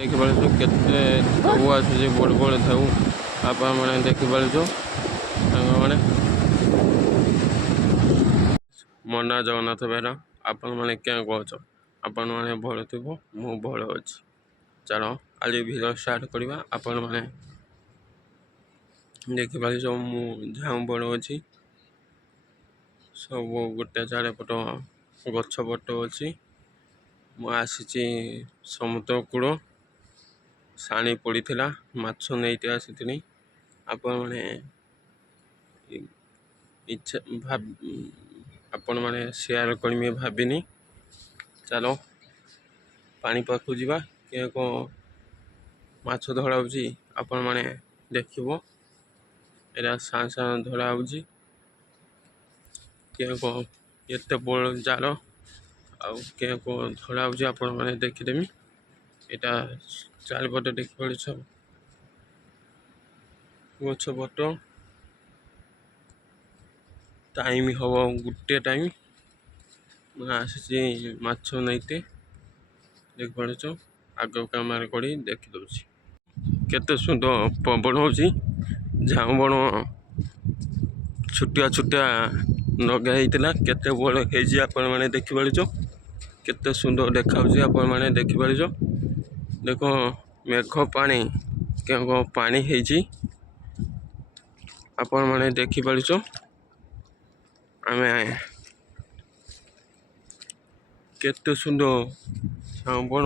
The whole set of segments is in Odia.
ଦେଖିପାରୁଛୁ କେତେ ସବୁ ଆସୁଛି ବଡ଼ ବଡ଼ ଥାଉ ଆପଣମାନେ ଦେଖିପାରୁଛୁ ସାଙ୍ଗମାନେ ମୋ ନାଁ ଜଗନ୍ନାଥ ବେହେରା। ଆପଣମାନେ କେଁ କହୁଛ? ଆପଣମାନେ ଭଲ ଥିବ ମୁଁ ଭଲ ଅଛି। ଚାଲ ଆଜି ଭିଡ଼ିଓ ଷ୍ଟାର୍ଟ କରିବା। ଆପଣମାନେ ଦେଖିପାରୁଛ ମୁଁ ଝାଉଁ ବଡ଼ ଅଛି ସବୁ ଗୋଟେ ଚାରିପଟ ଗଛ ପଟ ଅଛି। ମୁଁ ଆସିଛି ସମୁଦ୍ର କୂଳ ସାଣି ପଡ଼ିଥିଲା ମାଛ ନେଇତେ ଆସିଥିଲି। ଆପଣମାନେ ଇଚ୍ଛା ଆପଣମାନେ ସେୟାର କରିମି ଭାବିନି। ଚାଲ ପାଣି ପାଖକୁ ଯିବା କିଏ କ'ଣ ମାଛ ଧରା ହେଉଛି ଆପଣମାନେ ଦେଖିବ। ଏଇଟା ସାଙ୍ଗେ ସାଙ୍ଗେ ଧରା ହେଉଛି କିଏ କ'ଣ ଏତେ ବଡ଼ ଜାଲ ଆଉ କିଏ କ'ଣ ଧରା ହେଉଛି ଆପଣମାନେ ଦେଖିଦେମି। ଏଇଟା ଚାରିପଟେ ଦେଖିପାରୁଛ ଗଛ ପଟ ଟାଇମ୍ ହେବ ଗୋଟେ ଟାଇମ୍ ମୁଁ ଆସିଛି ମାଛ ନେଇତେ ଦେଖିପାରୁଛ। ଆଗ କ୍ୟାମେରା କରି ଦେଖିଦେଉଛି କେତେ ସୁନ୍ଦର ପବନ ହେଉଛି। ଝାଉଁ ବଣ ଛୋଟିଆ ଛୋଟିଆ ଲଗା ହେଇଥିଲା କେତେ ବଡ଼ ହେଇଛି ଆପଣମାନେ ଦେଖିପାରୁଛ। କେତେ ସୁନ୍ଦର ଦେଖାଉଛି ଆପଣମାନେ ଦେଖିପାରୁଛ। ଦେଖ ମେଘ ପାଣି କେଉଁ କ'ଣ ପାଣି ହେଇଛି ଆପଣମାନେ ଦେଖିପାରୁଛ। ଆମେ କେତେ ସୁନ୍ଦର ଝାଉଁ ବଣ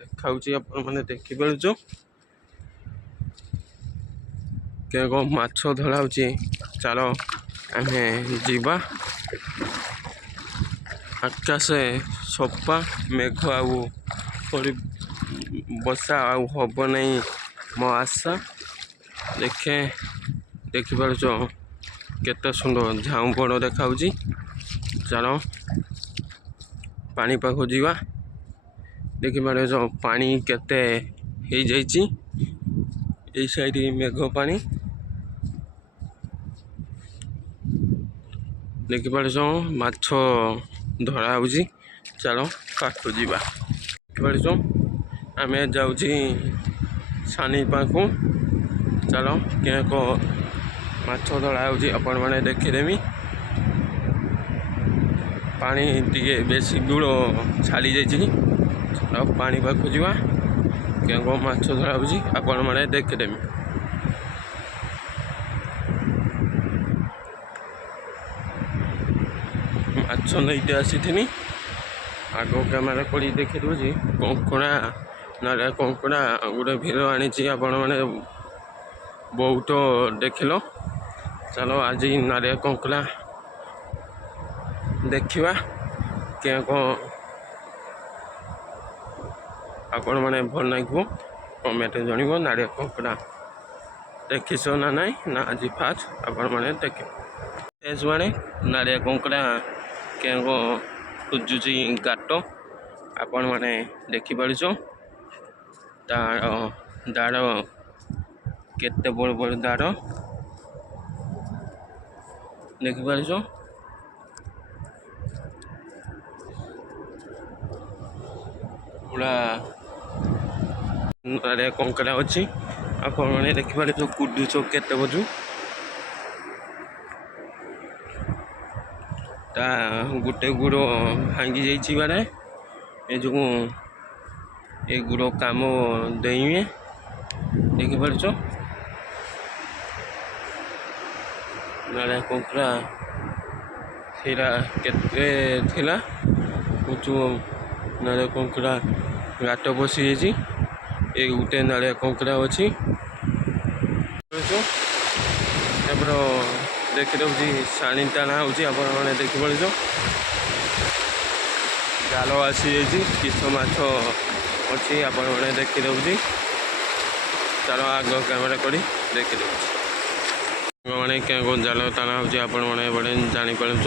ଦେଖାଉଛି ଆପଣମାନେ ଦେଖିପାରୁଛ। କେଉଁ କ'ଣ ମାଛ ଧରା ହେଉଛି ଚାଲ ଆମେ ଯିବା। ଆକାଶ ସଫା ମେଘ ଆଉ ବର୍ଷା ଆଉ ହବ ନାହିଁ ମୋ ଆଶା। ଦେଖିପାରୁଛ କେତେ ସୁନ୍ଦର ଝାଉଁ ବଣ ଦେଖାଉଛି। ଚାଲ ପାଣି ପାଖକୁ ଯିବା। ଦେଖିପାରୁଛ ପାଣି କେତେ ହେଇଯାଇଛି ଏଇ ସାଇଡ୍ ମେଘ ପାଣି ଦେଖିପାରୁଛ ମାଛ ଧରା ହେଉଛି। ଚାଲ ପାଖକୁ ଯିବା। ଦେଖିପାରୁଛ ଆମେ ଯାଉଛି ସାନି ପାଖକୁ। ଚାଲ କେଁ କ'ଣ ମାଛ ଧରା ହେଉଛି ଆପଣମାନେ ଦେଖିଦେମି। ପାଣି ଟିକେ ବେଶୀ ଦୂର ଛାଡ଼ି ଯାଇଛି ଆଉ ପାଣି ପାଖକୁ ଯିବା କେଁ କ'ଣ ମାଛ ଧରା ହେଉଛି ଆପଣମାନେ ଦେଖିଦେମି। ମାଛ ନେଇତେ ଆସିଥିନି ଆଗ କ୍ୟାମେରା କରି ଦେଖିଦେଉଛି। କଙ୍କଡ଼ା ନାରେ କଙ୍କଡ଼ା ଗୋଟେ ଭିଡ଼ିଓ ଆଣିଛି ଆପଣମାନେ ବହୁତ ଦେଖିଲ। ଚାଲ ଆଜି ନାରିଆ କଙ୍କଡ଼ା ଦେଖିବା କେଁ କ'ଣ ଆପଣମାନେ ଭଲ ଲାଗିବ କମେଣ୍ଟରେ ଜଣିବ। ନାରିଆ କଙ୍କଡ଼ା ଦେଖିଛ ନା ନାଇଁ ନା ଆଜି ଫାଷ୍ଟ ଆପଣମାନେ ଦେଖିବ। ମାନେ ନାରିଆ କଙ୍କଡ଼ା କେଁ କ'ଣ ଖୋଜୁଛି ଗାତ ଆପଣମାନେ ଦେଖିପାରୁଛ। ତାର ଦାଢ଼ କେତେ ବଡ଼ ବଡ଼ ଦାଢ଼ ଦେଖିପାରୁଛ। ପୁରା ନାରିଆ କଙ୍କଡ଼ା ଅଛି ଆପଣମାନେ ଦେଖିପାରୁଛ। କୁଦୁଛ କେତେ ବଜୁ ତା ଗୋଟେ ଗୋଡ଼ ଭାଙ୍ଗି ଯାଇଛି ମାନେ ଏ ଯୋଗୁଁ ଏ ଗୋଡ଼ କାମ ଦେଇବେ ଦେଖିପାରୁଛ। ନାରିଆ କଙ୍କଡ଼ା ସେଇଟା କେତେ ଥିଲା ନାରିଆ କଙ୍କଡ଼ା ଗାତ ବସିଯାଇଛି। ଏ ଗୋଟେ ନାଳିଆ କଙ୍କଡ଼ା ଅଛି ଏପଟ ଦେଖିଦେଉଛି ସାଣି ଟାଣା ହେଉଛି ଆପଣମାନେ ଦେଖିପାରୁଛ। ଜାଲ ଆସିଯାଇଛି କିସ ମାଛ ଅଛି ଆପଣମାନେ ଦେଖିଦେଉଛି। ଚାଲ ଆଗ କ୍ୟାମେରା କରି ଦେଖିଦେଉଛି ମାନେ କେଁ କ'ଣ ଜାଲ ଟାଣା ହେଉଛି ଆପଣମାନେ ଏପଟେ ଜାଣିପାରୁଛ।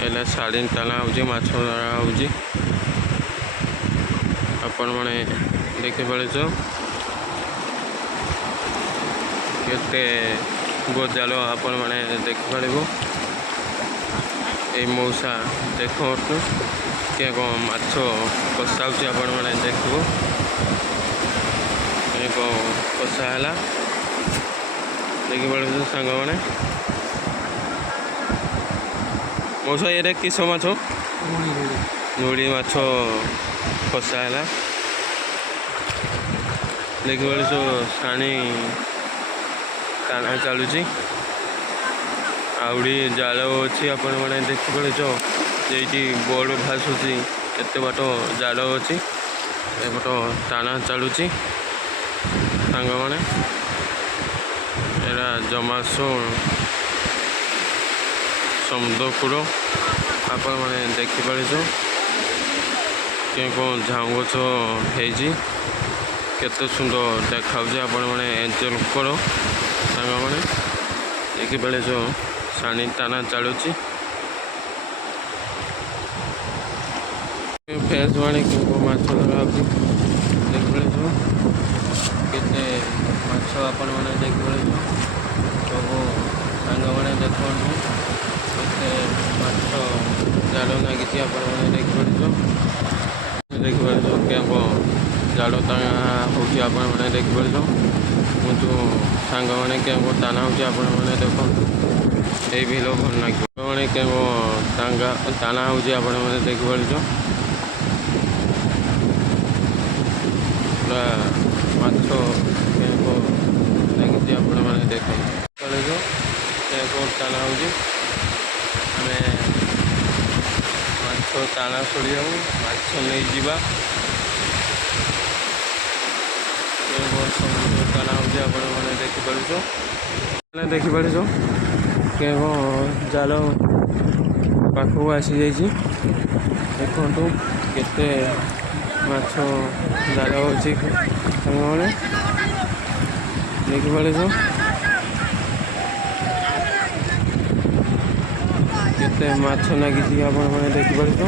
ହେଲେ ଶାଢ଼ୀ ଟାଣା ହେଉଛି ମାଛ ଧରା ହେଉଛି ଆପଣମାନେ ଦେଖିପାରୁଛ। କେତେ ଜାଲ ଆପଣମାନେ ଦେଖିପାରିବ। এই ମଉସା ଦେଖନ୍ତୁ କିଏ କ'ଣ ମାଛ କଷା ହେଉଛି ଆପଣମାନେ ଦେଖିବ। କଷା ହେଲା ଦେଖିପାରୁଛୁ ସାଙ୍ଗମାନେ। ମଉସା ଏଇଟା କିସ ମାଛ? ନୁଳି ମାଛ କଷା ହେଲା ଦେଖିପାରୁଛୁ। ଶାଣି ଟାଣା ଚାଲୁଛି, ଆହୁରି ଜାଳ ଅଛି ଆପଣମାନେ ଦେଖିପାରୁଛ। ଏଇଠି ବୋର୍ଡ ଭାସୁଛି, ଏତେ ବାଟ ଜାଳ ଅଛି, ଏପଟ ଟାଣା ଚାଲୁଛି ସାଙ୍ଗମାନେ। ଏଇଟା ଜମାସୁ ସମୁଦ୍ରକୂଳ ଆପଣମାନେ ଦେଖିପାରୁଛୁ। କେଉଁ ଝାଉଁ ଗଛ ହେଇଛି, କେତେ ସୁନ୍ଦର ଦେଖାଉଛି ଆପଣମାନେ ଏନ୍ଜୟ କର ସାଙ୍ଗମାନେ ଦେଖିପାରୁଛୁ। ଶାଣି ଟାଣା ଚାଲୁଛି ଫେସ୍ ପାଣି କେଉଁ ମାଛ ଧରାଉଛି ଦେଖିପାରୁଛୁ। କେତେ ମାଛ ଆପଣମାନେ ଦେଖିପାରୁଛୁ। ସବୁ ସାଙ୍ଗମାନେ ଦେଖନ୍ତୁ କେତେ ମାଛ ଜାଲ ଲାଗିଛି ଆପଣମାନେ ଦେଖିପାରୁଛୁ। କେଉଁ ଜାଲ ଟାଣା ହେଉଛି ଆପଣମାନେ ଦେଖିପାରୁଛୁ। ମୁଁ ଯେଉଁ ସାଙ୍ଗମାନେ କେଉଁ ଟାଣା ହେଉଛି ଆପଣମାନେ ଦେଖନ୍ତୁ। ଏଇ ଭିଡ଼ିଓ ଭଲ ଲାଗିବ ଆପଣମାନେ କେଉଁ ଟାଣା ହେଉଛି ଆପଣମାନେ ଦେଖିପାରୁଛୁ। ପୁରା ମାଛ କେଉଁ ଲାଗିଛି ଆପଣମାନେ ଦେଖନ୍ତୁ। କେଉଁ ଟାଣା ହେଉଛି। ଆମେ ମାଛ ଟାଣା ସରିଯାଉ, ମାଛ ନେଇଯିବା। ସମୁଦ୍ର ଟାଣା ହେଉଛି ଆପଣମାନେ ଦେଖିପାରୁଛୁ। ଦେଖିପାରୁଛୁ କେଉଁ ଜାଲ ପାଖକୁ ଆସିଯାଇଛି ଦେଖନ୍ତୁ। କେତେ ମାଛ ଜାଲ ଅଛି ସାଙ୍ଗମାନେ ଦେଖିପାରୁଛୁ। କେତେ ମାଛ ଲାଗିଛି ଆପଣମାନେ ଦେଖିପାରୁଛୁ।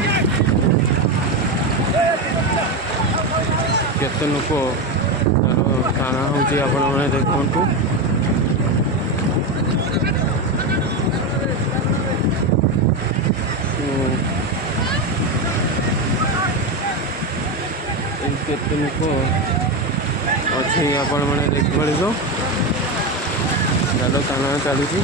କେତେ ଲୋକ ଜାଲ ଟାଣା ହେଉଛି ଆପଣମାନେ ଦେଖନ୍ତୁ। କେତେ ଲୋକ ଅଛି ଆପଣମାନେ ଦେଖିପାରୁଛୁ। ଜାଲ ଟାଣା ଚାଲୁଛି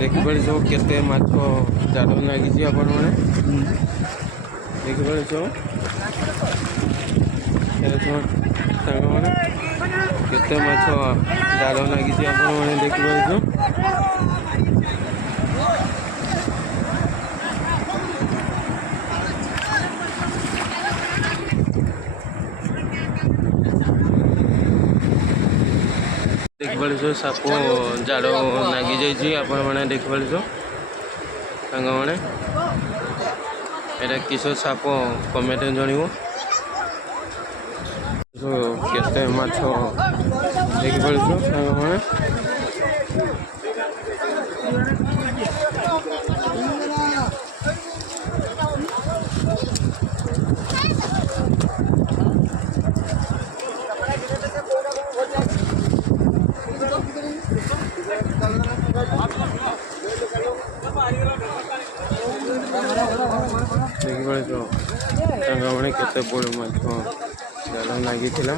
ଦେଖିପାରୁଛୁ। କେତେ ମାଛ ଜାଲ ଲାଗିଛି ଆପଣମାନେ ଦେଖିପାରୁଛୁ। ସାଙ୍ଗମାନେ କେତେ ମାଛ ଜାଲ ଲାଗିଛି ଆପଣମାନେ ଦେଖିପାରୁଛୁ। ଦେଖିପାରୁଛୁ ସାପ ଜାଲ ଲାଗି ଯାଇଛି ଆପଣମାନେ ଦେଖିପାରୁଛୁ ସାଙ୍ଗମାନେ। ଏଇଟା କିସ ସାପ କମେଣ୍ଟରେ ଜଣିବ। କେତେ ମାଛ ଦେଖିପାରୁଛୁ ସାଙ୍ଗମାନେ। ଦେଖିପାରୁଛୁ ସାଙ୍ଗମାନେ କେତେ ବଡ଼ ମାଛ ଜାଲ ଲାଗିଥିଲା।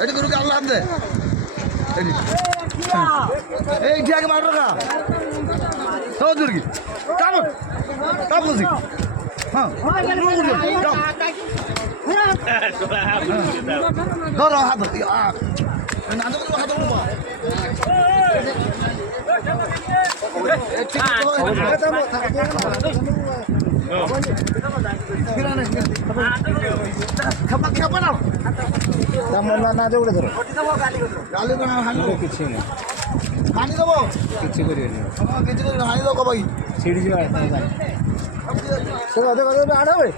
এটি গরু কাটলাম দে এইটি আগে মারো না তো দুর্গি কাম কাম বুঝি হ্যাঁ ধরো হাত না তো হাত না দৌড়ে ধরো গালি হানি কিছু না হানি দেবো কিছু করিবেনি কিছু করি হানি দেবো কবাই ছিড়ি যাবে দেখো দেখো আড় হবে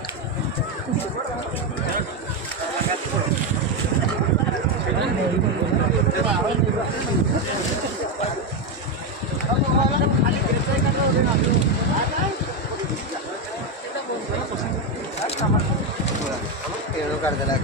ତେଣୁ କାଟିଦେଲା